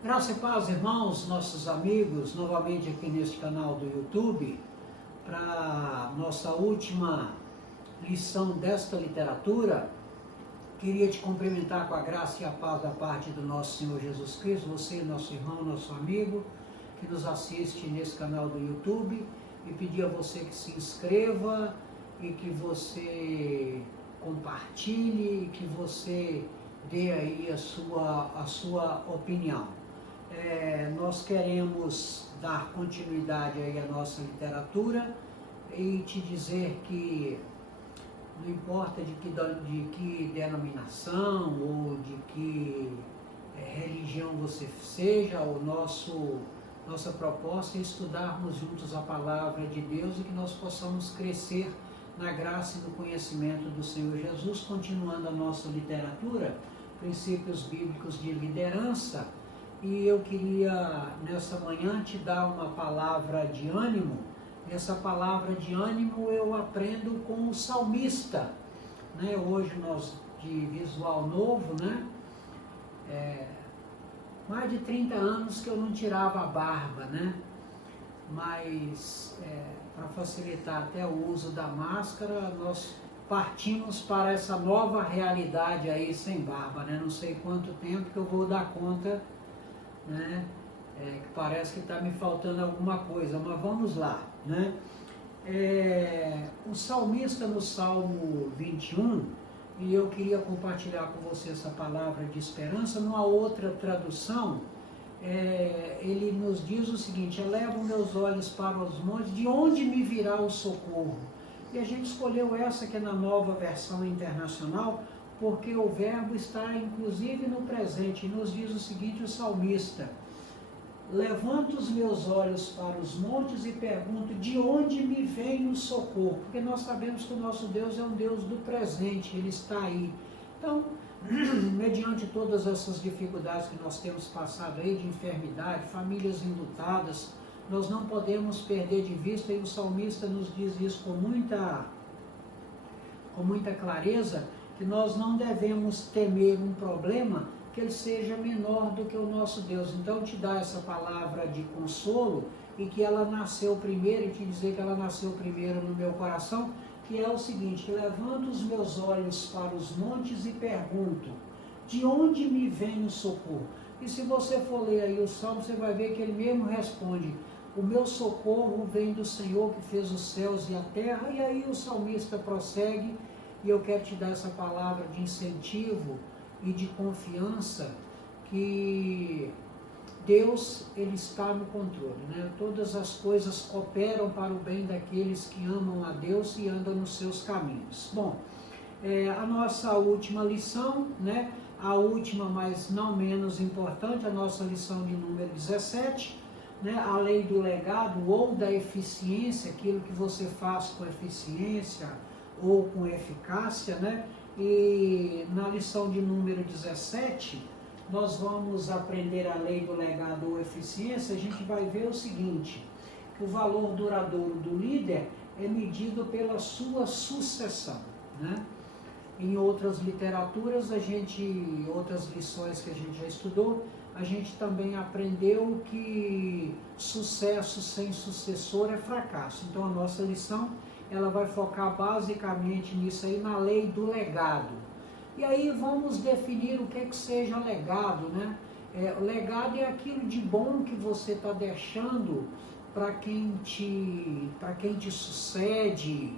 Graça e paz, irmãos, nossos amigos, novamente aqui neste canal do YouTube, para nossa última lição desta literatura. Queria te cumprimentar com a graça e a paz da parte do nosso Senhor Jesus Cristo, você, nosso irmão, nosso amigo, que nos assiste nesse canal do YouTube, e pedir a você que se inscreva e que você compartilhe, que você dê aí a sua opinião. Nós queremos dar continuidade aí à nossa literatura e te dizer que não importa de que denominação ou de que religião você seja, nossa proposta é estudarmos juntos a palavra de Deus e que nós possamos crescer na graça e no conhecimento do Senhor Jesus, continuando a nossa literatura, princípios bíblicos de liderança. E eu queria nessa manhã te dar uma palavra de ânimo. Essa palavra de ânimo eu aprendo com o salmista, né? Hoje nós de visual novo, né? Mais de 30 anos que eu não tirava a barba, né? Mas para facilitar até o uso da máscara, nós partimos para essa nova realidade aí sem barba, né? Não sei quanto tempo que eu vou dar conta, né? Que parece que está me faltando alguma coisa, mas vamos lá, né? O salmista no Salmo 21, e eu queria compartilhar com você essa palavra de esperança. Numa outra tradução, ele nos diz o seguinte: elevo meus olhos para os montes, de onde me virá o socorro? E a gente escolheu essa que é na Nova Versão Internacional, porque o verbo está inclusive no presente, e nos diz o seguinte o salmista: levanto os meus olhos para os montes e pergunto, de onde me vem o socorro? Porque nós sabemos que o nosso Deus é um Deus do presente, Ele está aí. Então, mediante todas essas dificuldades que nós temos passado aí, de enfermidade, famílias enlutadas, nós não podemos perder de vista, e o salmista nos diz isso com muita clareza, que nós não devemos temer um problema que ele seja menor do que o nosso Deus. Então te dá essa palavra de consolo, e que ela nasceu primeiro, e te dizer que ela nasceu primeiro no meu coração, que é o seguinte: levanto os meus olhos para os montes e pergunto, de onde me vem o socorro? E se você for ler aí o Salmo, você vai ver que ele mesmo responde: o meu socorro vem do Senhor que fez os céus e a terra. E aí o salmista prossegue, e eu quero te dar essa palavra de incentivo e de confiança, que Deus, Ele está no controle, né? Todas as coisas cooperam para o bem daqueles que amam a Deus e andam nos seus caminhos. Bom, a nossa última lição, né? A última, mas não menos importante, a nossa lição de número 17, né? A lei do legado ou da eficiência, aquilo que você faz com eficiência ou com eficácia, né? E na lição de número 17, nós vamos aprender a lei do legado ou eficiência. A gente vai ver o seguinte, que o valor duradouro do líder é medido pela sua sucessão, né? Em outras literaturas, outras lições que a gente já estudou, a gente também aprendeu que sucesso sem sucessor é fracasso. Então a nossa lição, ela vai focar basicamente nisso aí, na lei do legado. E aí vamos definir o que seja legado, né? O legado é aquilo de bom que você está deixando para quem te sucede,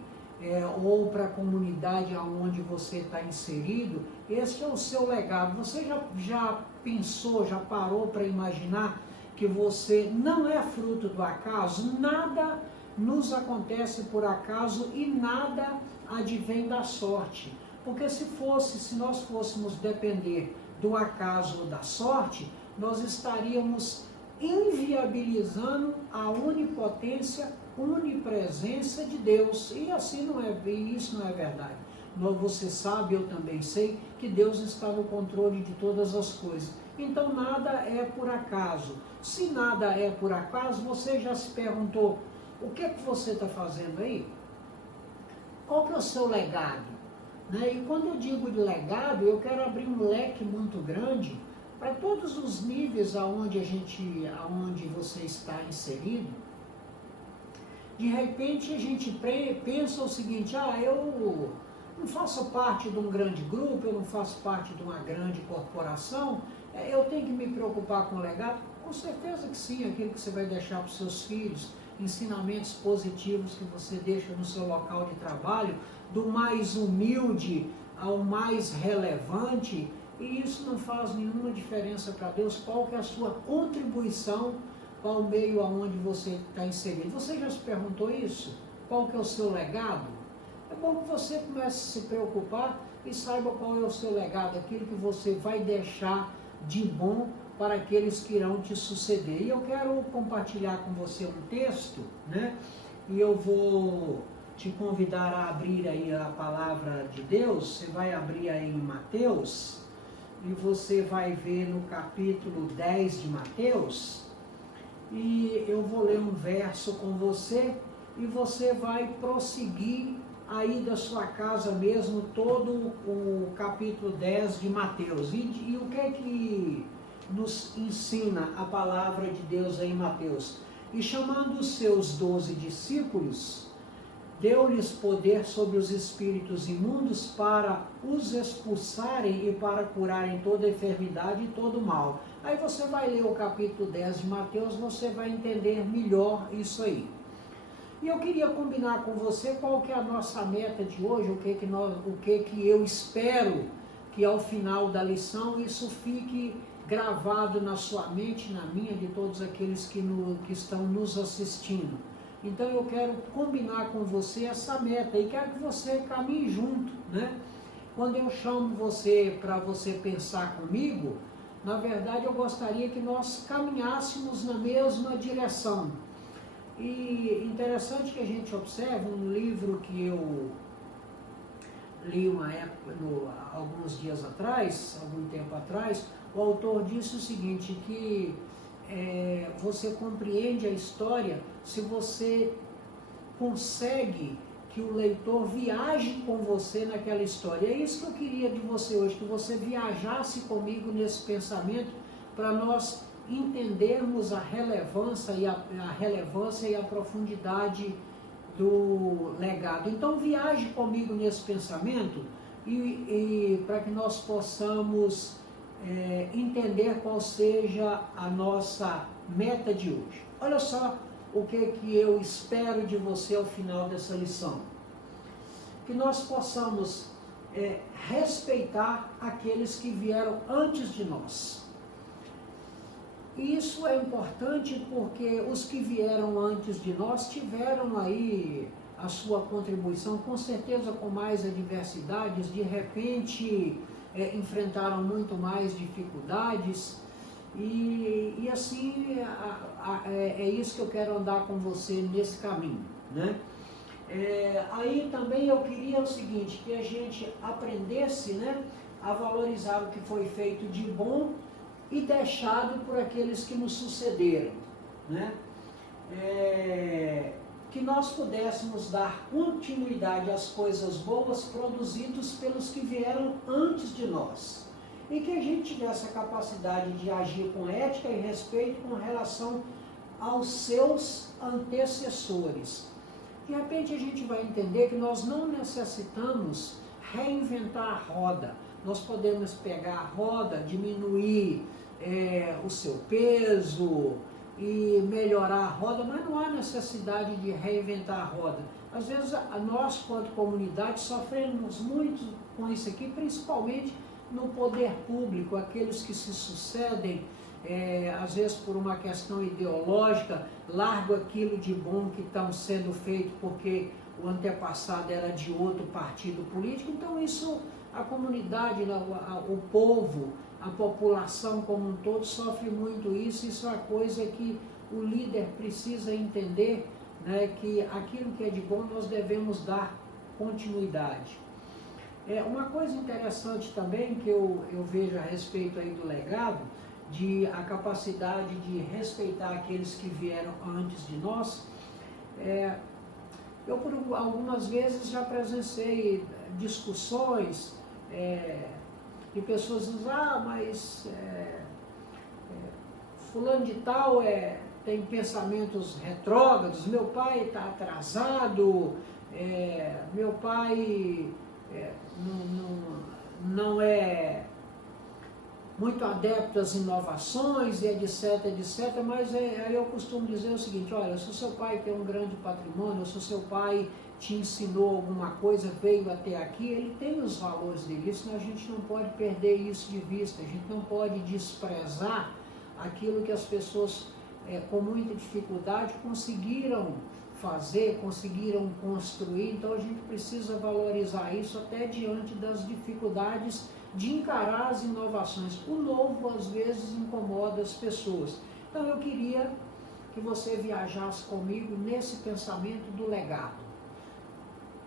ou para a comunidade onde você está inserido. Esse é o seu legado. Você já pensou, já parou para imaginar que você não é fruto do acaso? Nada nos acontece por acaso e nada advém da sorte. Porque se nós fôssemos depender do acaso ou da sorte, nós estaríamos inviabilizando a onipotência, onipresença de Deus. E assim isso não é verdade. Você sabe, eu também sei, que Deus está no controle de todas as coisas. Então nada é por acaso. Se nada é por acaso, você já se perguntou, o que você está fazendo aí? Qual que é o seu legado? Né? E quando eu digo de legado, eu quero abrir um leque muito grande, para todos os níveis aonde você está inserido. De repente a gente pensa o seguinte: eu não faço parte de um grande grupo, eu não faço parte de uma grande corporação, eu tenho que me preocupar com o legado? Com certeza que sim, aquilo que você vai deixar para os seus filhos, ensinamentos positivos que você deixa no seu local de trabalho, do mais humilde ao mais relevante, e isso não faz nenhuma diferença para Deus. Qual que é a sua contribuição para o meio aonde você está inserido? Você já se perguntou isso? Qual que é o seu legado? É bom que você comece a se preocupar e saiba qual é o seu legado, aquilo que você vai deixar de bom para aqueles que irão te suceder. E eu quero compartilhar com você um texto, né? E eu vou te convidar a abrir aí a palavra de Deus. Você vai abrir aí em Mateus, e você vai ver no capítulo 10 de Mateus, e eu vou ler um verso com você, e você vai prosseguir aí da sua casa mesmo todo o capítulo 10 de Mateus. E o que é que nos ensina a palavra de Deus aí em Mateus? E chamando os seus 12 discípulos, deu-lhes poder sobre os espíritos imundos para os expulsarem e para curarem toda enfermidade e todo mal. Aí você vai ler o capítulo 10 de Mateus, você vai entender melhor isso aí. E eu queria combinar com você qual que é a nossa meta de hoje, o que eu espero que ao final da lição isso fique gravado na sua mente, na minha, de todos aqueles que estão nos assistindo. Então eu quero combinar com você essa meta e quero que você caminhe junto, né? Quando eu chamo você para você pensar comigo, na verdade eu gostaria que nós caminhássemos na mesma direção. E interessante que a gente observe um livro que eu li uma época, alguns dias atrás, algum tempo atrás, o autor disse o seguinte, que você compreende a história se você consegue que o leitor viaje com você naquela história. É isso que eu queria de você hoje, que você viajasse comigo nesse pensamento, para nós entendermos a relevância e a profundidade do legado. Então viaje comigo nesse pensamento e para que nós possamos entender qual seja a nossa meta de hoje. Olha só o que eu espero de você ao final dessa lição. Que nós possamos respeitar aqueles que vieram antes de nós. E isso é importante porque os que vieram antes de nós tiveram aí a sua contribuição, com certeza com mais adversidades, de repente enfrentaram muito mais dificuldades, e assim é isso que eu quero andar com você nesse caminho, né? Aí também eu queria o seguinte, que a gente aprendesse, né, a valorizar o que foi feito de bom e deixado por aqueles que nos sucederam, né? Que nós pudéssemos dar continuidade às coisas boas produzidas pelos que vieram antes de nós, e que a gente tivesse a capacidade de agir com ética e respeito com relação aos seus antecessores. De repente a gente vai entender que nós não necessitamos reinventar a roda. Nós podemos pegar a roda, diminuir o seu peso e melhorar a roda, mas não há necessidade de reinventar a roda. Às vezes nós, quanto comunidade, sofremos muito com isso aqui, principalmente no poder público, aqueles que se sucedem, às vezes por uma questão ideológica, largam aquilo de bom que estão sendo feito porque o antepassado era de outro partido político. Então isso, a comunidade, o povo, a população como um todo sofre muito isso. Isso é uma coisa que o líder precisa entender, né, que aquilo que é de bom nós devemos dar continuidade. Uma coisa interessante também que eu vejo a respeito aí do legado, a capacidade de respeitar aqueles que vieram antes de nós, eu por algumas vezes já presenciei discussões, e pessoas dizem, mas fulano de tal tem pensamentos retrógrados, meu pai está atrasado, meu pai não é muito adepto às inovações e etc, etc, mas aí eu costumo dizer o seguinte, olha, se o seu pai tem um grande patrimônio, se o seu pai te ensinou alguma coisa, veio até aqui, ele tem os valores dele, senão a gente não pode perder isso de vista, a gente não pode desprezar aquilo que as pessoas com muita dificuldade conseguiram fazer, conseguiram construir, então a gente precisa valorizar isso até diante das dificuldades de encarar as inovações. O novo às vezes incomoda as pessoas. Então eu queria que você viajasse comigo nesse pensamento do legado.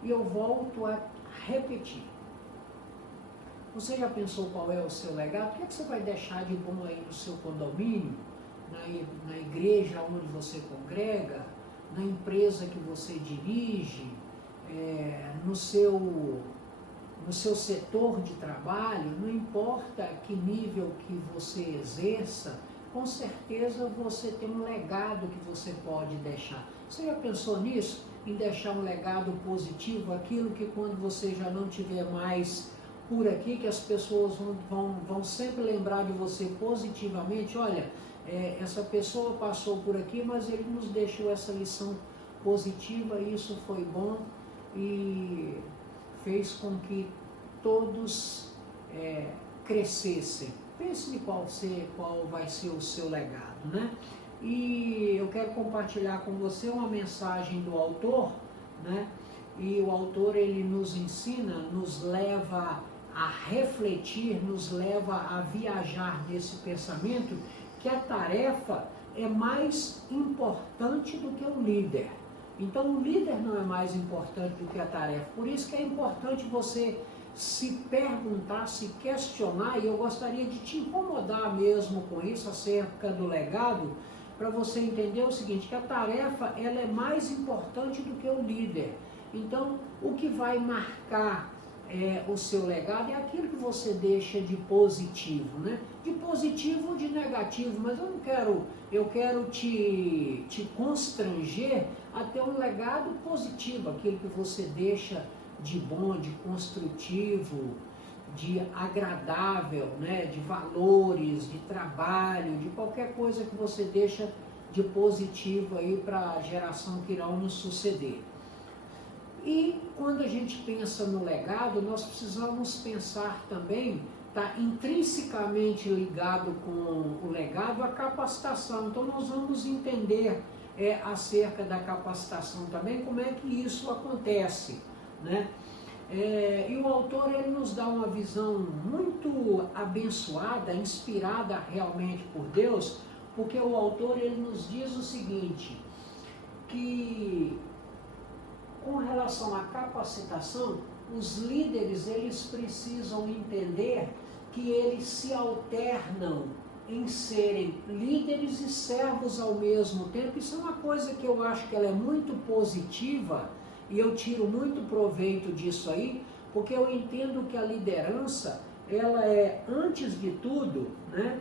E eu volto a repetir. Você já pensou qual é o seu legado? O que você vai deixar de bom aí no seu condomínio, na igreja onde você congrega, na empresa que você dirige, no seu setor de trabalho, não importa que nível que você exerça, com certeza você tem um legado que você pode deixar. Você já pensou nisso? Em deixar um legado positivo, aquilo que quando você já não estiver mais por aqui, que as pessoas vão sempre lembrar de você positivamente, olha, essa pessoa passou por aqui, mas ele nos deixou essa lição positiva, e isso foi bom e fez com que todos crescessem. Pense em qual vai ser o seu legado, né? E eu quero compartilhar com você uma mensagem do autor, né? E o autor, ele nos ensina, nos leva a refletir, nos leva a viajar nesse pensamento que a tarefa é mais importante do que o líder. Então o líder não é mais importante do que a tarefa. Por isso que é importante você se perguntar, se questionar, e eu gostaria de te incomodar mesmo com isso acerca do legado, para você entender o seguinte, que a tarefa ela é mais importante do que o líder. Então, o que vai marcar o seu legado é aquilo que você deixa de positivo, né? De positivo ou de negativo, mas eu quero te constranger a ter um legado positivo, aquilo que você deixa de bom, de construtivo, de agradável, né? De valores, de trabalho, de qualquer coisa que você deixa de positivo aí para a geração que irá nos suceder. E quando a gente pensa no legado, nós precisamos pensar também, está intrinsecamente ligado com o legado, a capacitação. Então nós vamos entender acerca da capacitação também, como é que isso acontece, né? E o autor, ele nos dá uma visão muito abençoada, inspirada realmente por Deus, porque o autor, ele nos diz o seguinte, que com relação à capacitação, os líderes, eles precisam entender que eles se alternam em serem líderes e servos ao mesmo tempo. Isso é uma coisa que eu acho que ela é muito positiva, e eu tiro muito proveito disso aí, porque eu entendo que a liderança, ela é, antes de tudo, né,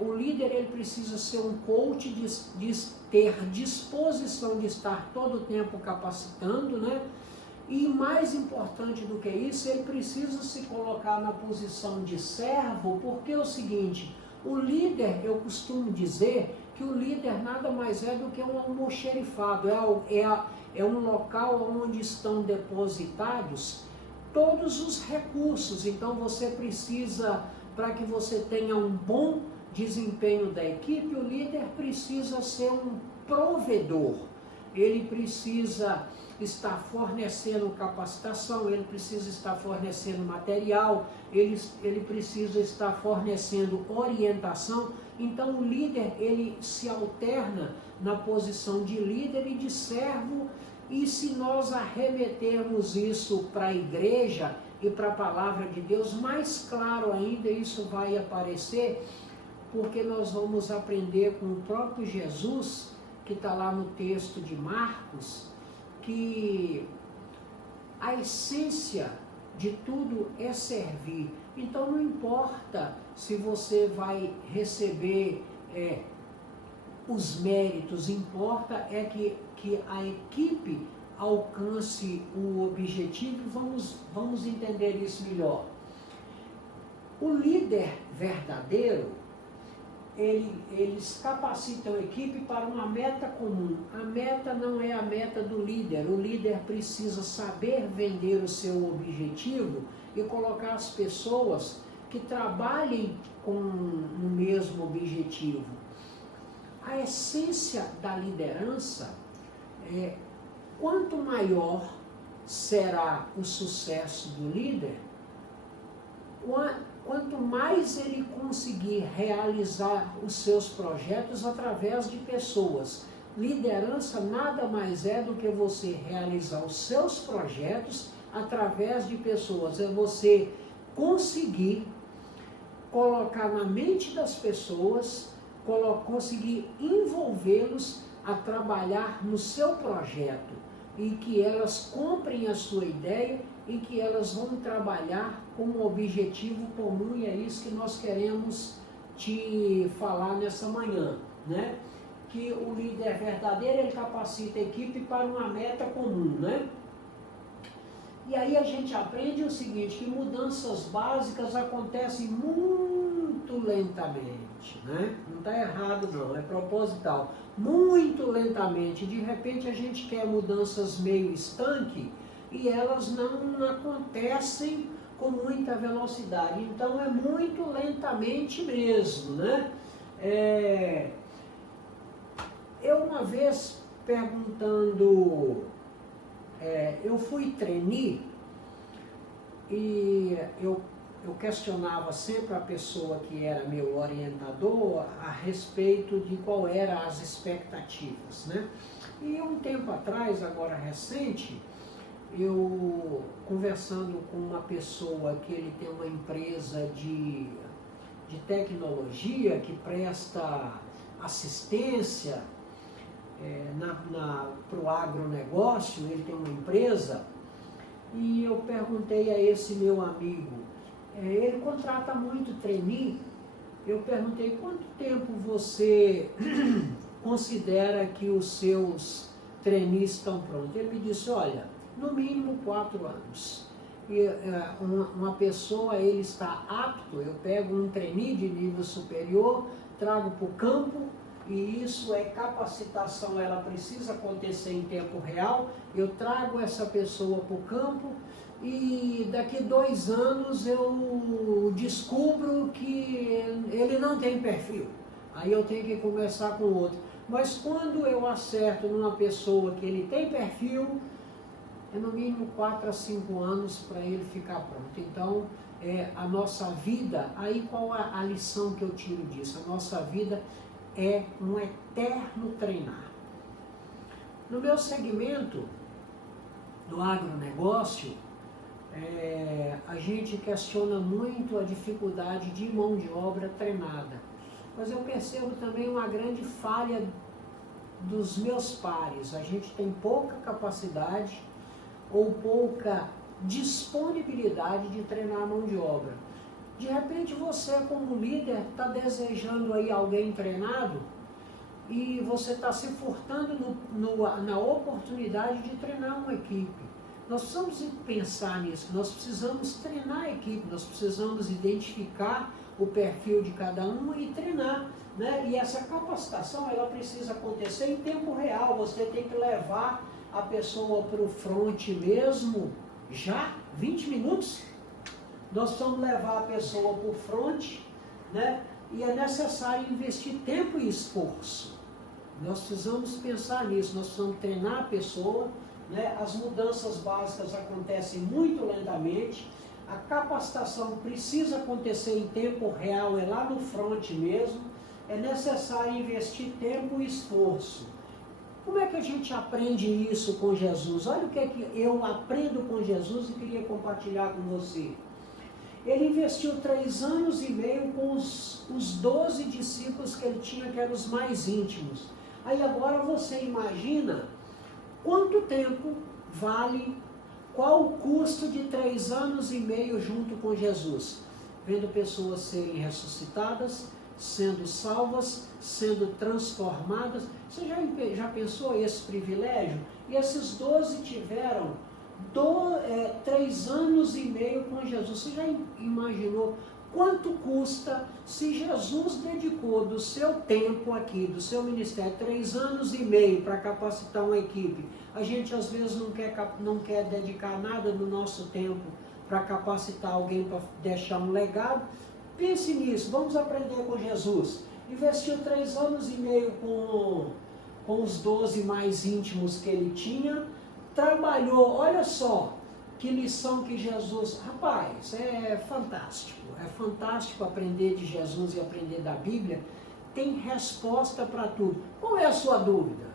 o líder, ele precisa ser um coach, de ter disposição de estar todo o tempo capacitando, né? E mais importante do que isso, ele precisa se colocar na posição de servo, porque é o seguinte, o líder, eu costumo dizer que o líder nada mais é do que um almoxerifado, é um local onde estão depositados todos os recursos. Então você precisa, para que você tenha um bom desempenho da equipe, o líder precisa ser um provedor, ele precisa estar fornecendo capacitação, ele precisa estar fornecendo material, ele precisa estar fornecendo orientação. Então o líder, ele se alterna na posição de líder e de servo, e se nós arremetermos isso para a igreja e para a palavra de Deus, mais claro ainda isso vai aparecer, porque nós vamos aprender com o próprio Jesus, que está lá no texto de Marcos, que a essência de tudo é servir. Então não importa se você vai receber os méritos, importa é que a equipe alcance o objetivo. Vamos entender isso melhor. O líder verdadeiro, eles capacitam a equipe para uma meta comum. A meta não é a meta do líder. O líder precisa saber vender o seu objetivo e colocar as pessoas que trabalhem com o mesmo objetivo. A essência da liderança é: quanto maior será o sucesso do líder, quanto mais ele conseguir realizar os seus projetos através de pessoas. Liderança nada mais é do que você realizar os seus projetos através de pessoas. É você conseguir colocar na mente das pessoas, conseguir envolvê-los a trabalhar no seu projeto, e que elas comprem a sua ideia e que elas vão trabalhar com um objetivo comum, e é isso que nós queremos te falar nessa manhã, né? Que o líder verdadeiro, ele capacita a equipe para uma meta comum, né? E aí a gente aprende o seguinte, que mudanças básicas acontecem muito lentamente, né? Não está errado não, é proposital. Muito lentamente, de repente a gente quer mudanças meio estanque e elas não acontecem com muita velocidade. Então é muito lentamente mesmo, né? Eu uma vez perguntando... eu fui trainee e eu questionava sempre a pessoa que era meu orientador a respeito de qual eram as expectativas, né? E um tempo atrás, agora recente, eu conversando com uma pessoa que ele tem uma empresa de tecnologia que presta assistência para o agronegócio, ele tem uma empresa, e eu perguntei a esse meu amigo, ele contrata muito trainee, eu perguntei: quanto tempo você considera que os seus trainees estão prontos? Ele me disse: olha, no mínimo 4 anos. E uma pessoa, ele está apto, eu pego um trainee de nível superior, trago para o campo, e isso é capacitação, ela precisa acontecer em tempo real. Eu trago essa pessoa para o campo e daqui 2 anos eu descubro que ele não tem perfil. Aí eu tenho que conversar com outro. Mas quando eu acerto numa pessoa que ele tem perfil, é no mínimo 4 a 5 anos para ele ficar pronto. Então, a nossa vida, aí qual a lição que eu tiro disso? A nossa vida é um eterno treinar. No meu segmento do agronegócio, a gente questiona muito a dificuldade de mão de obra treinada. Mas eu percebo também uma grande falha dos meus pares. A gente tem pouca capacidade ou pouca disponibilidade de treinar a mão de obra. De repente você, como líder, está desejando aí alguém treinado e você está se furtando na oportunidade de treinar uma equipe. Nós precisamos pensar nisso, nós precisamos treinar a equipe, nós precisamos identificar o perfil de cada um e treinar, né? E essa capacitação, ela precisa acontecer em tempo real. Você tem que levar a pessoa para o front mesmo, já, 20 minutos. Nós precisamos levar a pessoa para o front, né? E é necessário investir tempo e esforço. Nós precisamos pensar nisso, nós precisamos treinar a pessoa, né? As mudanças básicas acontecem muito lentamente, a capacitação precisa acontecer em tempo real, é lá no front mesmo, é necessário investir tempo e esforço. Como é que a gente aprende isso com Jesus? Olha o que é que eu aprendo com Jesus e queria compartilhar com você. Ele investiu 3 anos e meio com os 12 discípulos que ele tinha, que eram os mais íntimos. Aí agora você imagina quanto tempo vale, qual o custo de 3 anos e meio junto com Jesus? Vendo pessoas serem ressuscitadas, sendo salvas, sendo transformadas. Você já pensou esse privilégio? E esses 12 tiveram 3 anos e meio com Jesus. Você já imaginou quanto custa se Jesus dedicou do seu tempo aqui, do seu ministério, 3 anos e meio para capacitar uma equipe? A gente às vezes não quer dedicar nada do nosso tempo para capacitar alguém, para deixar um legado. Pense nisso, vamos aprender com Jesus. Investiu 3 anos e meio com os 12 mais íntimos que ele tinha, trabalhou, olha só, que lição que Jesus... Rapaz, é fantástico aprender de Jesus e aprender da Bíblia, tem resposta para tudo. Qual é a sua dúvida?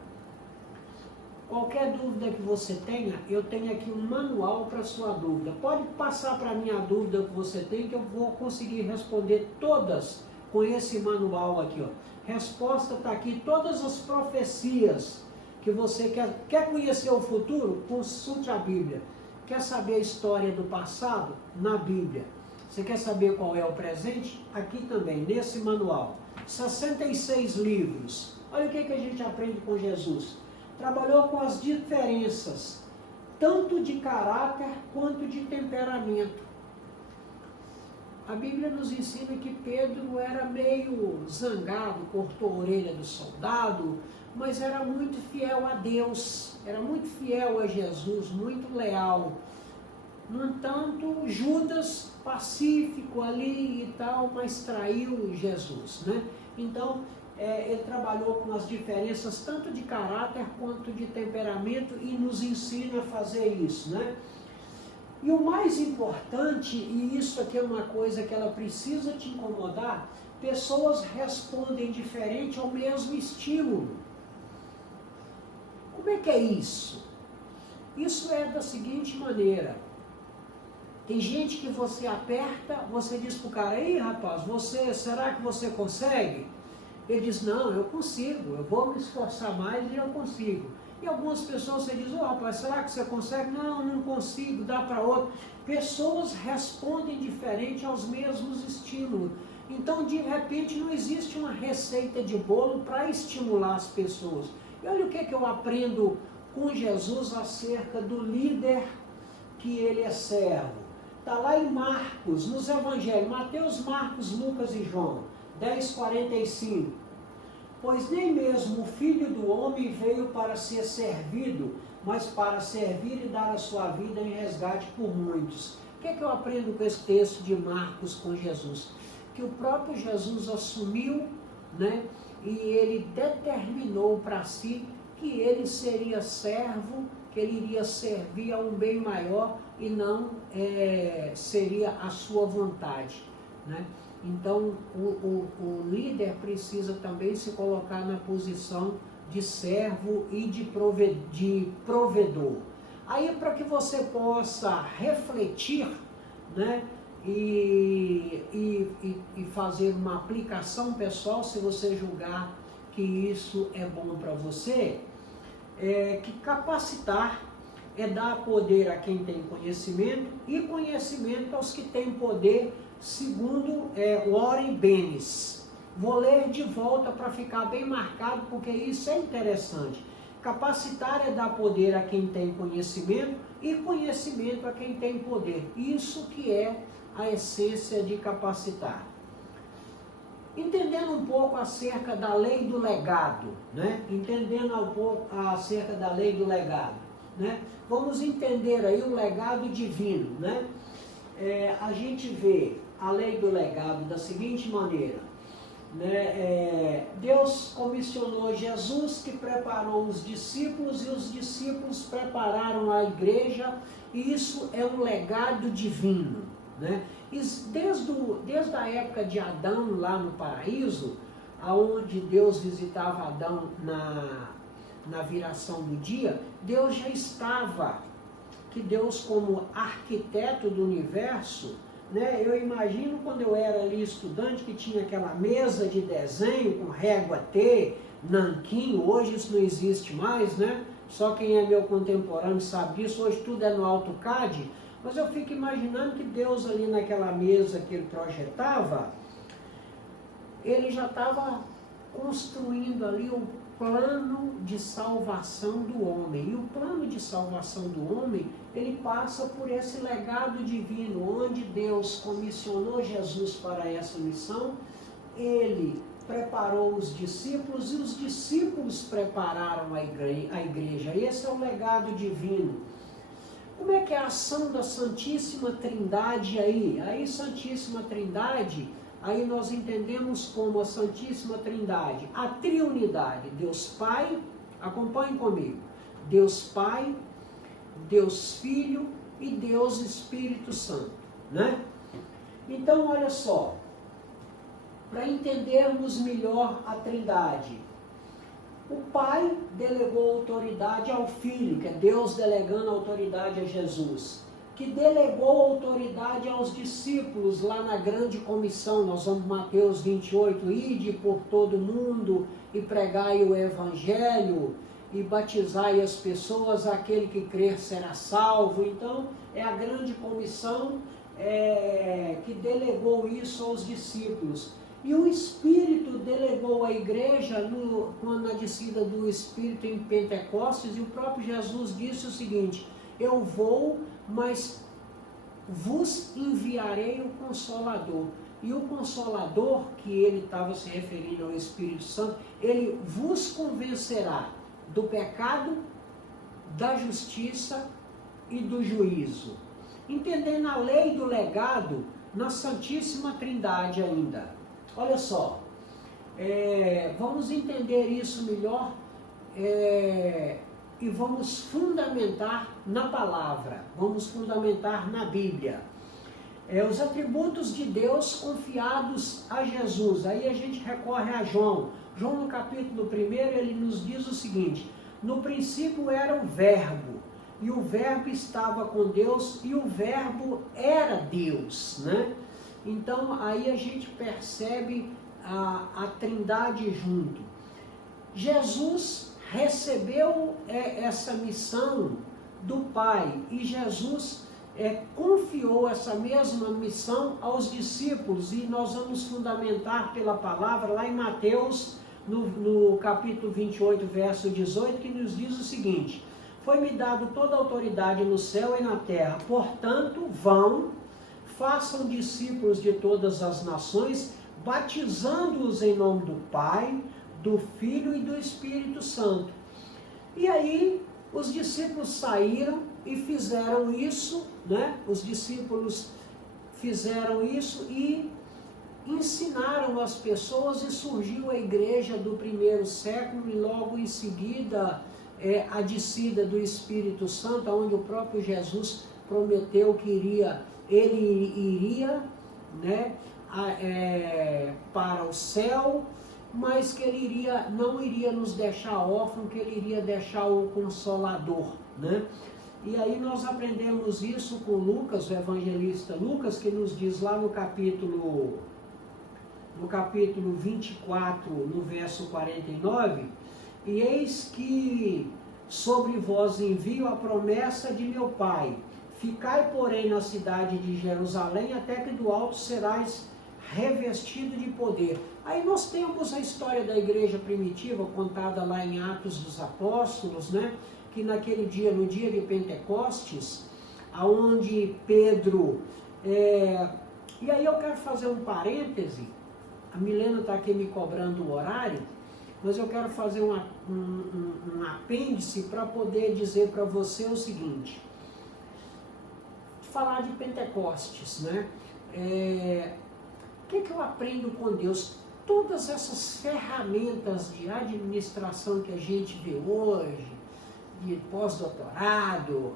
Qualquer dúvida que você tenha, eu tenho aqui um manual para a sua dúvida. Pode passar para mim a dúvida que você tem, que eu vou conseguir responder todas com esse manual aqui, ó. Resposta está aqui, todas as profecias que você quer conhecer o futuro, consulte a Bíblia. Quer saber a história do passado? Na Bíblia. Você quer saber qual é o presente? Aqui também, nesse manual. 66 livros. Olha o que a gente aprende com Jesus. Trabalhou com as diferenças, tanto de caráter quanto de temperamento. A Bíblia nos ensina que Pedro era meio zangado, cortou a orelha do soldado, mas era muito fiel a Deus, era muito fiel a Jesus, muito leal. No entanto, Judas, pacífico ali e tal, mas traiu Jesus, né? Então, ele trabalhou com as diferenças tanto de caráter quanto de temperamento e nos ensina a fazer isso, né? E o mais importante, e isso aqui é uma coisa que ela precisa te incomodar, pessoas respondem diferente ao mesmo estímulo. Como é que é isso? Isso é da seguinte maneira. Tem gente que você aperta, você diz para o cara, ei rapaz, será que você consegue? Ele diz, não, eu consigo, eu vou me esforçar mais e eu consigo. E algumas pessoas você diz, rapaz, será que você consegue? Não, não consigo, dá para outro. Pessoas respondem diferente aos mesmos estímulos. Então, de repente, não existe uma receita de bolo para estimular as pessoas. E olha o que eu aprendo com Jesus acerca do líder que ele é servo. Está lá em Marcos, nos Evangelhos, Mateus, Marcos, Lucas e João, 10:45. Pois nem mesmo o Filho do Homem veio para ser servido, mas para servir e dar a sua vida em resgate por muitos. O que eu aprendo com esse texto de Marcos com Jesus? Que o próprio Jesus assumiu, né, e ele determinou para si que ele seria servo, que ele iria servir a um bem maior e não seria a sua vontade, né? Então, o líder precisa também se colocar na posição de servo e de provedor. Aí, para que você possa refletir, né, e fazer uma aplicação pessoal, se você julgar que isso é bom para você, que capacitar é dar poder a quem tem conhecimento e conhecimento aos que têm poder, segundo Warren Bennis. Vou ler de volta para ficar bem marcado, porque isso é interessante. Capacitar é dar poder a quem tem conhecimento e conhecimento a quem tem poder. Isso que é a essência de capacitar. Entendendo um pouco acerca da lei do legado, né? Entendendo um pouco acerca da lei do legado, né? Vamos entender aí o legado divino, né? A gente vê a lei do legado da seguinte maneira, né? Deus comissionou Jesus, que preparou os discípulos, e os discípulos prepararam a igreja, e isso é um legado divino, né? E desde a época de Adão lá no paraíso, aonde Deus visitava Adão na viração do dia, Deus já estava, que Deus como arquiteto do universo, né? Eu imagino quando eu era ali estudante, que tinha aquela mesa de desenho com régua T, nanquim, hoje isso não existe mais, né? Só quem é meu contemporâneo sabe disso, hoje tudo é no AutoCAD, mas eu fico imaginando que Deus ali naquela mesa que ele projetava, ele já estava construindo ali o plano de salvação do homem. E o plano de salvação do homem, ele passa por esse legado divino, onde Deus comissionou Jesus para essa missão, ele preparou os discípulos e os discípulos prepararam a igreja. Esse é o legado divino. Como é que é a ação da Santíssima Trindade aí? Aí, Santíssima Trindade, aí nós entendemos como a Santíssima Trindade, a triunidade, Deus Pai, acompanhem comigo, Deus Pai, Deus Filho e Deus Espírito Santo, né? Então, olha só, para entendermos melhor a Trindade, o Pai delegou autoridade ao Filho, que é Deus delegando autoridade a Jesus, que delegou autoridade aos discípulos lá na grande comissão. Nós vamos Mateus 28, ide por todo mundo e pregai o Evangelho e batizai as pessoas, aquele que crer será salvo. Então, é a grande comissão que delegou isso aos discípulos. E o Espírito delegou à igreja na descida do Espírito em Pentecostes, e o próprio Jesus disse o seguinte: eu vou, mas vos enviarei o Consolador. E o Consolador, que ele estava se referindo ao Espírito Santo, ele vos convencerá do pecado, da justiça e do juízo. Entendendo a lei do legado na Santíssima Trindade ainda. Olha só, vamos entender isso melhor e vamos fundamentar na palavra, vamos fundamentar na Bíblia. Os atributos de Deus confiados a Jesus. Aí a gente recorre a João. João, no capítulo 1, ele nos diz o seguinte: no princípio era o Verbo, e o Verbo estava com Deus, e o Verbo era Deus, né? Então, aí a gente percebe a Trindade junto. Jesus recebeu essa missão do Pai, e Jesus confiou essa mesma missão aos discípulos, e nós vamos fundamentar pela palavra lá em Mateus, no capítulo 28, verso 18, que nos diz o seguinte: foi-me dado toda a autoridade no céu e na terra, portanto, vão, façam discípulos de todas as nações, batizando-os em nome do Pai, do Filho e do Espírito Santo. E aí, os discípulos saíram e fizeram isso, né? Os discípulos fizeram isso e ensinaram as pessoas, e surgiu a igreja do primeiro século, e logo em seguida a descida do Espírito Santo, onde o próprio Jesus prometeu que ele iria, né, para o céu, mas que ele não iria nos deixar órfãos, que ele iria deixar o Consolador, né? E aí nós aprendemos isso com Lucas, o evangelista Lucas, que nos diz lá no capítulo 24, no verso 49, e eis que sobre vós envio a promessa de meu Pai. Ficai, porém, na cidade de Jerusalém, até que do alto serás revestido de poder. Aí nós temos a história da igreja primitiva, contada lá em Atos dos Apóstolos, né? Que naquele dia, no dia de Pentecostes, aonde Pedro... E aí eu quero fazer um parêntese, a Milena está aqui me cobrando o horário, mas eu quero fazer um apêndice para poder dizer para você o seguinte: falar de Pentecostes, né? O que eu aprendo com Deus? Todas essas ferramentas de administração que a gente vê hoje, de pós-doutorado,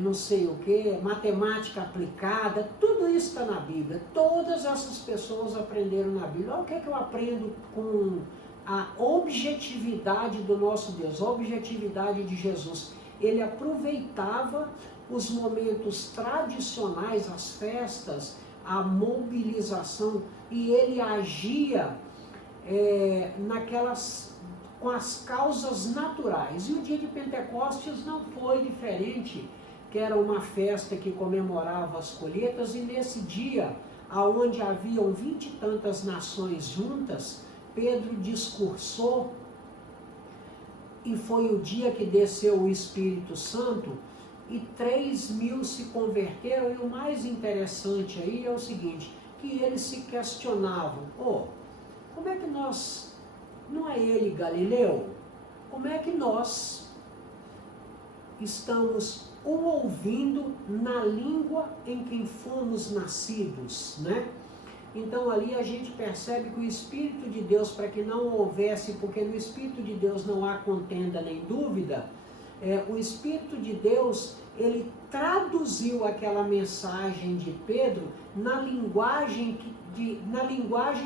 não sei o que, matemática aplicada, tudo isso está na Bíblia. Todas essas pessoas aprenderam na Bíblia. Olha o que eu aprendo com a objetividade do nosso Deus, a objetividade de Jesus. Ele aproveitava os momentos tradicionais, as festas, a mobilização, e ele agia com as causas naturais. E o dia de Pentecostes não foi diferente, que era uma festa que comemorava as colheitas, e nesse dia aonde haviam 20 e tantas nações juntas, Pedro discursou, e foi o dia que desceu o Espírito Santo, e 3.000 se converteram, e o mais interessante aí é o seguinte, que eles se questionavam, como é que nós, não é ele Galileu? Como é que nós estamos o ouvindo na língua em que fomos nascidos, né? Então ali a gente percebe que o Espírito de Deus, para que não houvesse, porque no Espírito de Deus não há contenda nem dúvida, o Espírito de Deus, ele traduziu aquela mensagem de Pedro na linguagem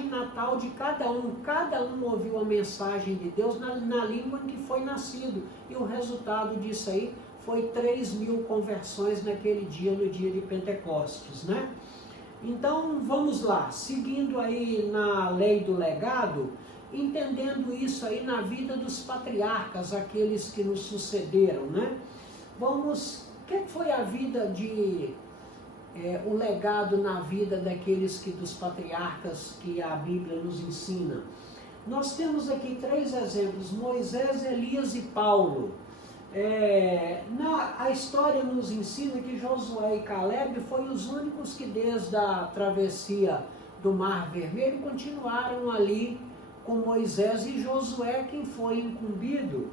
natal de cada um ouviu a mensagem de Deus na língua em que foi nascido, e o resultado disso aí foi 3.000 conversões naquele dia, no dia de Pentecostes, né? Então, vamos lá, seguindo aí na lei do legado, entendendo isso aí na vida dos patriarcas, aqueles que nos sucederam, né? O que foi a vida o legado na vida dos patriarcas que a Bíblia nos ensina? Nós temos aqui 3 exemplos, Moisés, Elias e Paulo. A história nos ensina que Josué e Caleb foram os únicos que desde a travessia do Mar Vermelho continuaram ali com Moisés, e Josué quem foi incumbido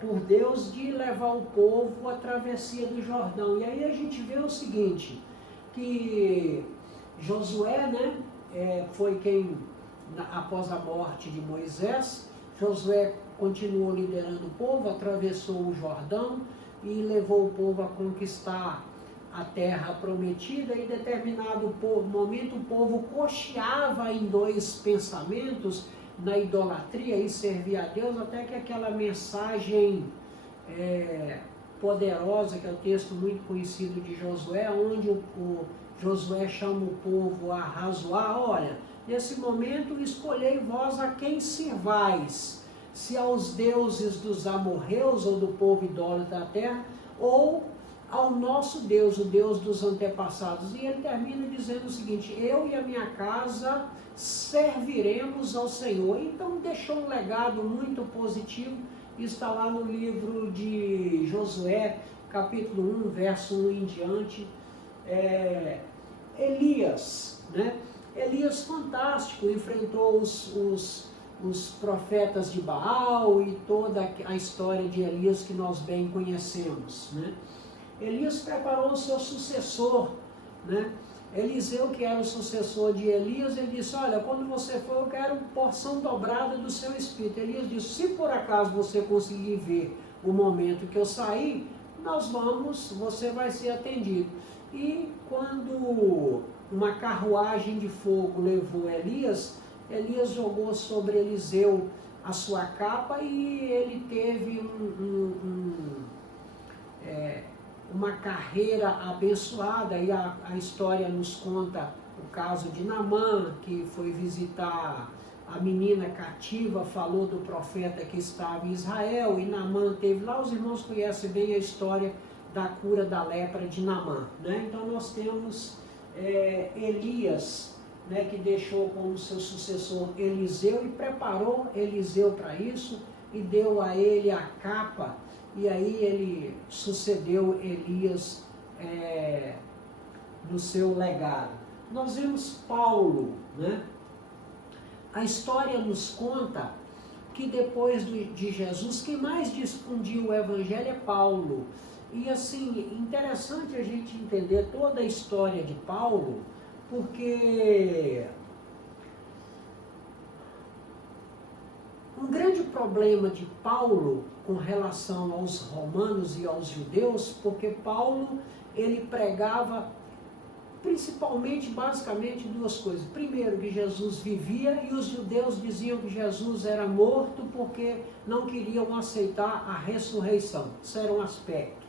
por Deus de levar o povo à travessia do Jordão. E aí a gente vê o seguinte, que Josué, né, foi quem, após a morte de Moisés, Josué continuou liderando o povo, atravessou o Jordão e levou o povo a conquistar a terra prometida, e em determinado momento o povo cocheava em 2 pensamentos, na idolatria e servir a Deus, até que aquela mensagem poderosa, que é o texto muito conhecido de Josué, onde o Josué chama o povo a razoar, olha, nesse momento escolhei vós a quem servais, se aos deuses dos amorreus ou do povo idólatra da terra, ou ao nosso Deus, o Deus dos antepassados. E ele termina dizendo o seguinte, eu e a minha casa serviremos ao Senhor. Então deixou um legado muito positivo, está lá no livro de Josué, capítulo 1, verso 1 em diante. Elias, né? Elias fantástico, enfrentou os profetas de Baal e toda a história de Elias que nós bem conhecemos, né? Elias preparou o seu sucessor, né? Eliseu, que era o sucessor de Elias, ele disse, olha, quando você for, eu quero porção dobrada do seu espírito. Elias disse, se por acaso você conseguir ver o momento que eu sair, você vai ser atendido. E quando uma carruagem de fogo levou Elias, Elias jogou sobre Eliseu a sua capa, e ele teve uma carreira abençoada. E a história nos conta o caso de Naamã, que foi visitar a menina cativa, falou do profeta que estava em Israel, e Naamã teve lá. Os irmãos conhecem bem a história da cura da lepra de Naamã, né? Então nós temos Elias, né, que deixou como seu sucessor Eliseu, e preparou Eliseu para isso, e deu a ele a capa, e aí ele sucedeu Elias no seu legado. Nós vemos Paulo, né? A história nos conta que depois de Jesus, quem mais difundiu o evangelho é Paulo. E assim, interessante a gente entender toda a história de Paulo, porque um grande problema de Paulo com relação aos romanos e aos judeus, porque Paulo, ele pregava principalmente, basicamente, 2 coisas. Primeiro, que Jesus vivia, e os judeus diziam que Jesus era morto porque não queriam aceitar a ressurreição. Isso era um aspecto.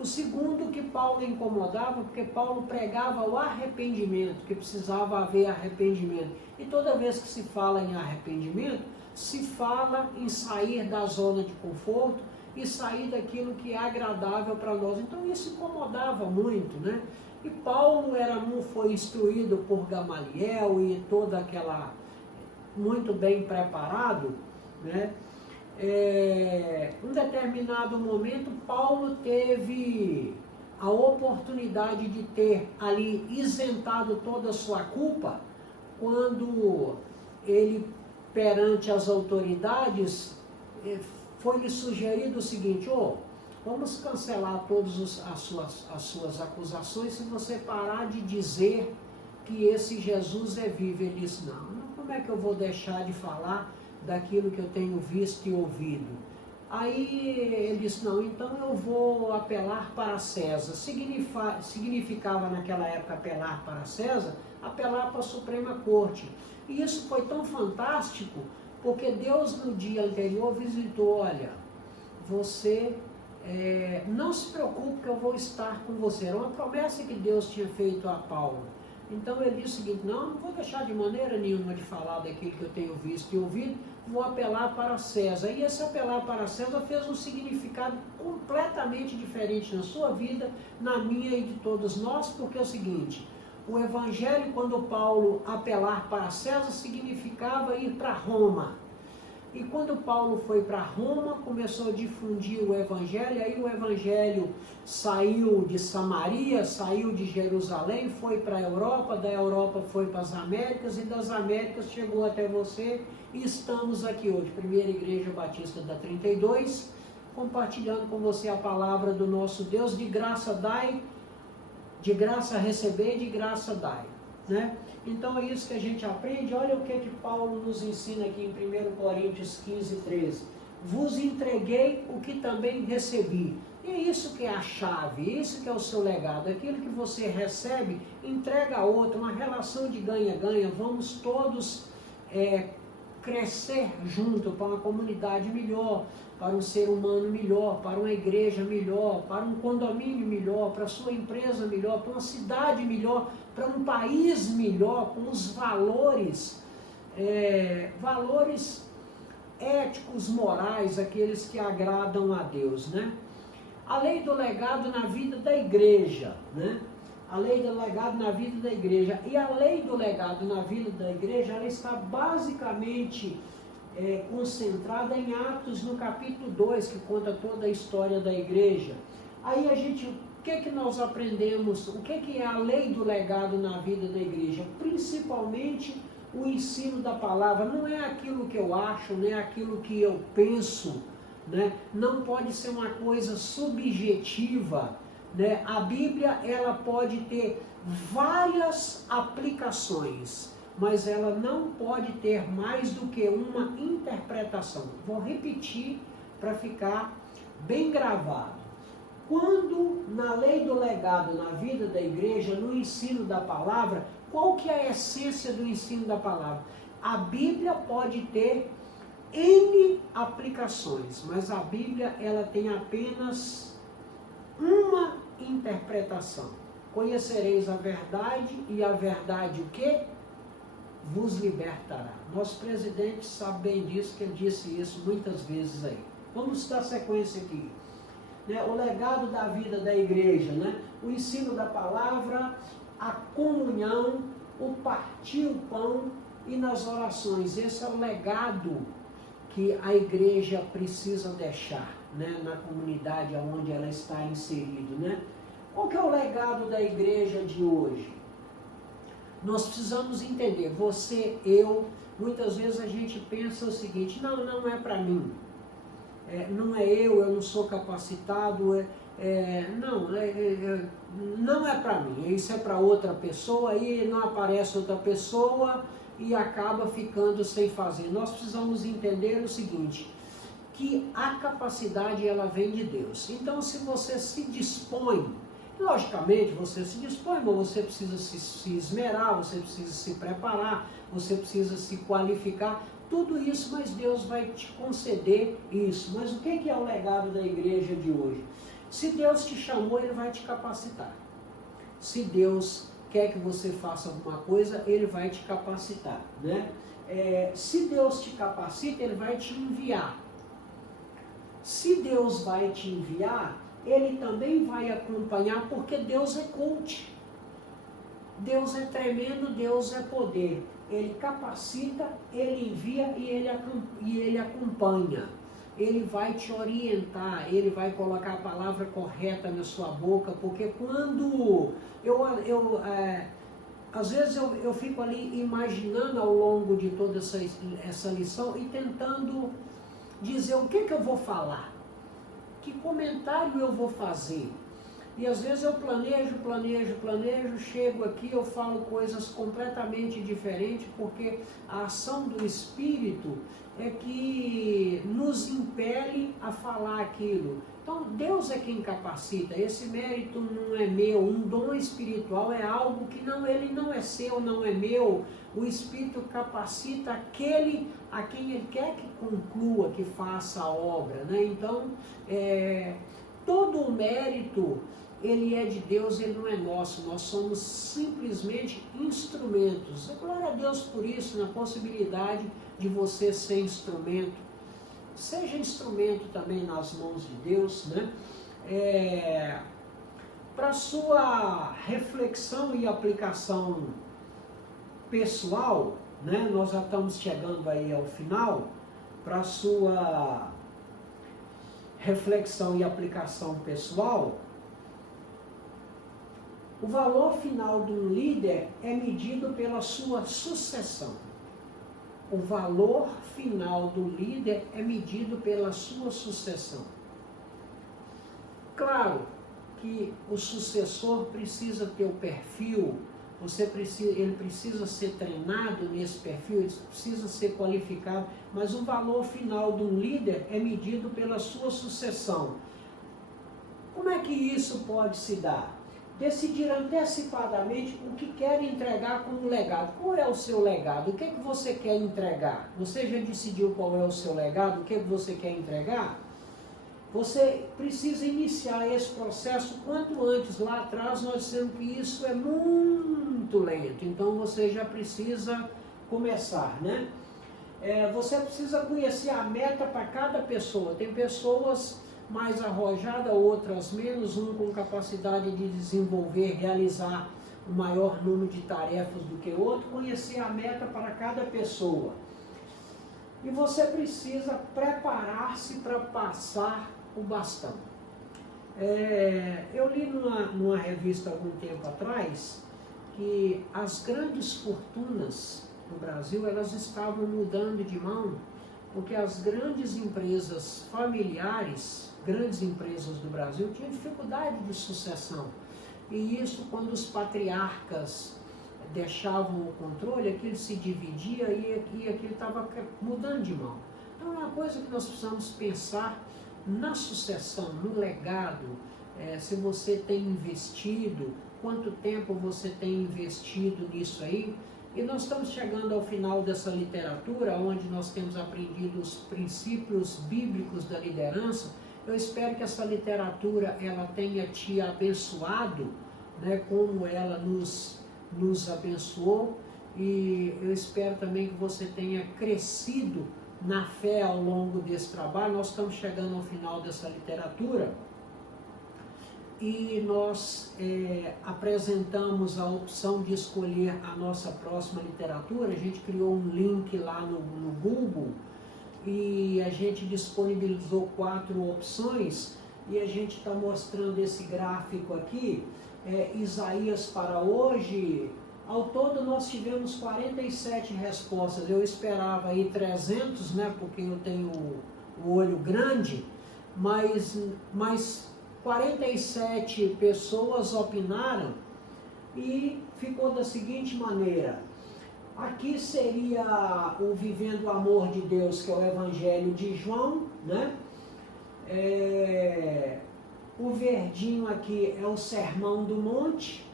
O segundo, que Paulo incomodava, porque Paulo pregava o arrependimento, que precisava haver arrependimento. E toda vez que se fala em arrependimento, se fala em sair da zona de conforto e sair daquilo que é agradável para nós. Então isso incomodava muito, né? E Paulo foi instruído por Gamaliel e toda aquela, muito bem preparado, né? Em determinado momento, Paulo teve a oportunidade de ter ali isentado toda a sua culpa, quando ele, perante as autoridades, foi-lhe sugerido o seguinte: vamos cancelar todas as suas acusações se você parar de dizer que esse Jesus é vivo. Ele disse: não, como é que eu vou deixar de falar daquilo que eu tenho visto e ouvido? Aí ele disse: não, então eu vou apelar para César. Significava naquela época apelar para César, apelar para a Suprema Corte. E isso foi tão fantástico, porque Deus no dia anterior visitou: olha, você não se preocupe que eu vou estar com você. Era uma promessa que Deus tinha feito a Paulo. Então ele disse o seguinte: não vou deixar de maneira nenhuma de falar daquilo que eu tenho visto e ouvido, vou apelar para César. E esse apelar para César fez um significado completamente diferente na sua vida, na minha e de todos nós, porque é o seguinte: o Evangelho, quando Paulo apelar para César, significava ir para Roma. E quando Paulo foi para Roma, começou a difundir o Evangelho, aí o Evangelho saiu de Samaria, saiu de Jerusalém, foi para a Europa, da Europa foi para as Américas, e das Américas chegou até você, e estamos aqui hoje, Primeira Igreja Batista da 32, compartilhando com você a palavra do nosso Deus. De graça dai, de graça receber, de graça dai, né? Então é isso que a gente aprende. Olha o que Paulo nos ensina aqui em 1 Coríntios 15, 13. Vos entreguei o que também recebi. E é isso que é a chave, isso que é o seu legado. Aquilo que você recebe, entrega a outro, uma relação de ganha-ganha. Vamos todos crescer junto para uma comunidade melhor, para um ser humano melhor, para uma igreja melhor, para um condomínio melhor, para a sua empresa melhor, para uma cidade melhor, para um país melhor, com os valores éticos, morais, aqueles que agradam a Deus, né? A lei do legado na vida da igreja, né? A lei do legado na vida da igreja. E a lei do legado na vida da igreja, ela está basicamente concentrada em Atos, no capítulo 2, que conta toda a história da igreja. Aí o que nós aprendemos? O que é a lei do legado na vida da igreja? Principalmente o ensino da palavra. Não é aquilo que eu acho, não é aquilo que eu penso, né? Não pode ser uma coisa subjetiva, né? A Bíblia, ela pode ter várias aplicações, mas ela não pode ter mais do que uma interpretação. Vou repetir para ficar bem gravado. Quando na lei do legado na vida da igreja, no ensino da palavra, qual que é a essência do ensino da palavra? A Bíblia pode ter N aplicações, mas a Bíblia, ela tem apenas uma interpretação. Conhecereis a verdade, e a verdade o quê? Vos libertará. Nosso presidente sabe bem disso, que ele disse isso muitas vezes aí. Vamos dar sequência aqui. O legado da vida da igreja, né? O ensino da palavra, a comunhão, o partir o pão e nas orações. Esse é o legado que a igreja precisa deixar, né? Na comunidade onde ela está inserida, né? Qual que é o legado da igreja de hoje? Nós precisamos entender, você, eu, muitas vezes a gente pensa o seguinte: não é para mim. Não é eu não sou capacitado, não é para mim, isso é para outra pessoa, aí não aparece outra pessoa e acaba ficando sem fazer. Nós precisamos entender o seguinte, que a capacidade, ela vem de Deus. Então, se você se dispõe, logicamente você se dispõe, mas você precisa se esmerar, você precisa se preparar, você precisa se qualificar, tudo isso, mas Deus vai te conceder isso. Mas o que é o legado da igreja de hoje? Se Deus te chamou, Ele vai te capacitar. Se Deus quer que você faça alguma coisa, Ele vai te capacitar, né? Se Deus te capacita, Ele vai te enviar. Se Deus vai te enviar, Ele também vai acompanhar, porque Deus é coach. Deus é tremendo, Deus é poder. Ele capacita, Ele envia e Ele acompanha. Ele vai te orientar, Ele vai colocar a palavra correta na sua boca, porque quando às vezes eu fico ali imaginando ao longo de toda essa lição e tentando dizer o que eu vou falar, que comentário eu vou fazer. E às vezes eu planejo, chego aqui, eu falo coisas completamente diferentes, porque a ação do Espírito é que nos impele a falar aquilo. Então Deus é quem capacita, esse mérito não é meu, um dom espiritual é algo que ele não é seu, não é meu. O Espírito capacita aquele a quem Ele quer que conclua, que faça a obra, né? Então, todo o mérito, ele é de Deus, ele não é nosso, nós somos simplesmente instrumentos. Glória a Deus por isso, na possibilidade de você ser instrumento. Seja instrumento também nas mãos de Deus, né? Para sua reflexão e aplicação pessoal, né? Nós já estamos chegando aí ao final. Para sua reflexão e aplicação pessoal, o valor final de um líder é medido pela sua sucessão. O valor final do líder é medido pela sua sucessão. Claro que o sucessor precisa ter o perfil, ele precisa ser treinado nesse perfil, ele precisa ser qualificado, mas o valor final de um líder é medido pela sua sucessão. Como é que isso pode se dar? Decidir antecipadamente o que quer entregar como legado. Qual é o seu legado? O que é que você quer entregar? Você já decidiu qual é o seu legado? O que é que você quer entregar? Você precisa iniciar esse processo quanto antes. Lá atrás nós dissemos que isso é muito lento. Então você já precisa começar, né? Você precisa conhecer a meta para cada pessoa. Tem pessoas mais arrojada, outras menos, com capacidade de desenvolver, realizar um maior número de tarefas do que outro, conhecer a meta para cada pessoa. E você precisa preparar-se para passar o bastão. Eu li numa revista algum tempo atrás que as grandes fortunas no Brasil, elas estavam mudando de mão, porque as grandes empresas familiares, grandes empresas do Brasil, tinham dificuldade de sucessão. E isso, quando os patriarcas deixavam o controle, aquilo se dividia e aquilo estava mudando de mão. Então é uma coisa que nós precisamos pensar na sucessão, no legado, se você tem investido, quanto tempo você tem investido nisso aí. E nós estamos chegando ao final dessa literatura, onde nós temos aprendido os princípios bíblicos da liderança. Eu espero que essa literatura ela tenha te abençoado, né, como ela nos abençoou, e eu espero também que você tenha crescido na fé ao longo desse trabalho. Nós estamos chegando ao final dessa literatura e nós apresentamos a opção de escolher a nossa próxima literatura. A gente criou um link lá no Google e a gente disponibilizou 4 opções e a gente está mostrando esse gráfico aqui. Isaías para hoje, ao todo nós tivemos 47 respostas. Eu esperava aí 300, né, porque eu tenho o olho grande, mas 47 pessoas opinaram e ficou da seguinte maneira. Aqui seria o Vivendo o Amor de Deus, que é o Evangelho de João, né? O verdinho aqui é o Sermão do Monte.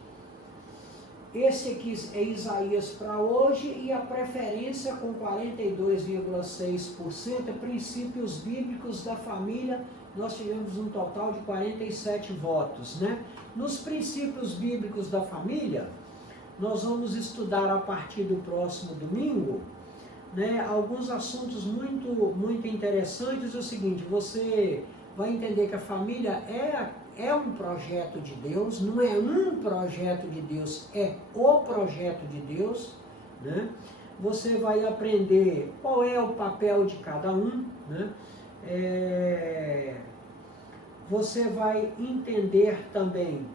Esse aqui é Isaías para hoje e a preferência com 42,6% é Princípios Bíblicos da Família. Nós tivemos um total de 47 votos, né? Nos Princípios Bíblicos da Família, nós vamos estudar a partir do próximo domingo, né, alguns assuntos muito interessantes. É o seguinte, você vai entender que a família é um projeto de Deus, não é um projeto de Deus, é o projeto de Deus, né? Você vai aprender qual é o papel de cada um, né? Você vai entender também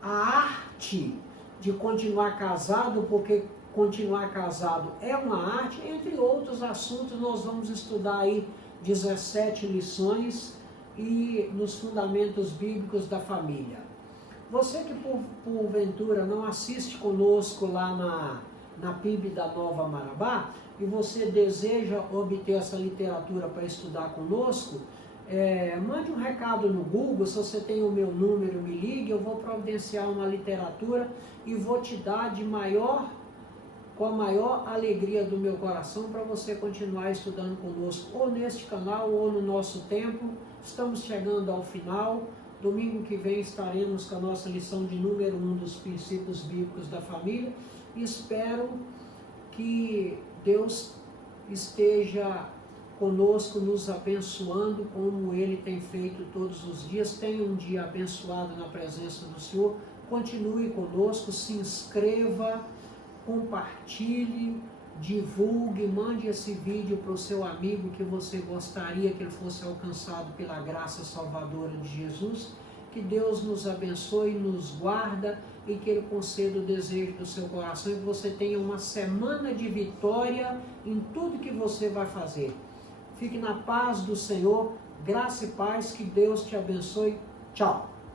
a arte de continuar casado, porque continuar casado é uma arte, entre outros assuntos. Nós vamos estudar aí 17 lições e nos fundamentos bíblicos da família. Você que porventura não assiste conosco lá na PIB da Nova Marabá e você deseja obter essa literatura para estudar conosco, mande um recado no Google. Se você tem o meu número, me ligue, eu vou providenciar uma literatura e vou te dar com a maior alegria do meu coração para você continuar estudando conosco, ou neste canal ou no nosso tempo. Estamos chegando ao final. Domingo que vem estaremos com a nossa lição de número 1 dos princípios bíblicos da família. Espero que Deus esteja conosco, nos abençoando como Ele tem feito todos os dias. Tenha um dia abençoado na presença do Senhor. Continue conosco, se inscreva, compartilhe, divulgue, mande esse vídeo para o seu amigo que você gostaria que ele fosse alcançado pela graça salvadora de Jesus. Que Deus nos abençoe, nos guarda e que Ele conceda o desejo do seu coração e que você tenha uma semana de vitória em tudo que você vai fazer. Fique na paz do Senhor, graça e paz, que Deus te abençoe. Tchau!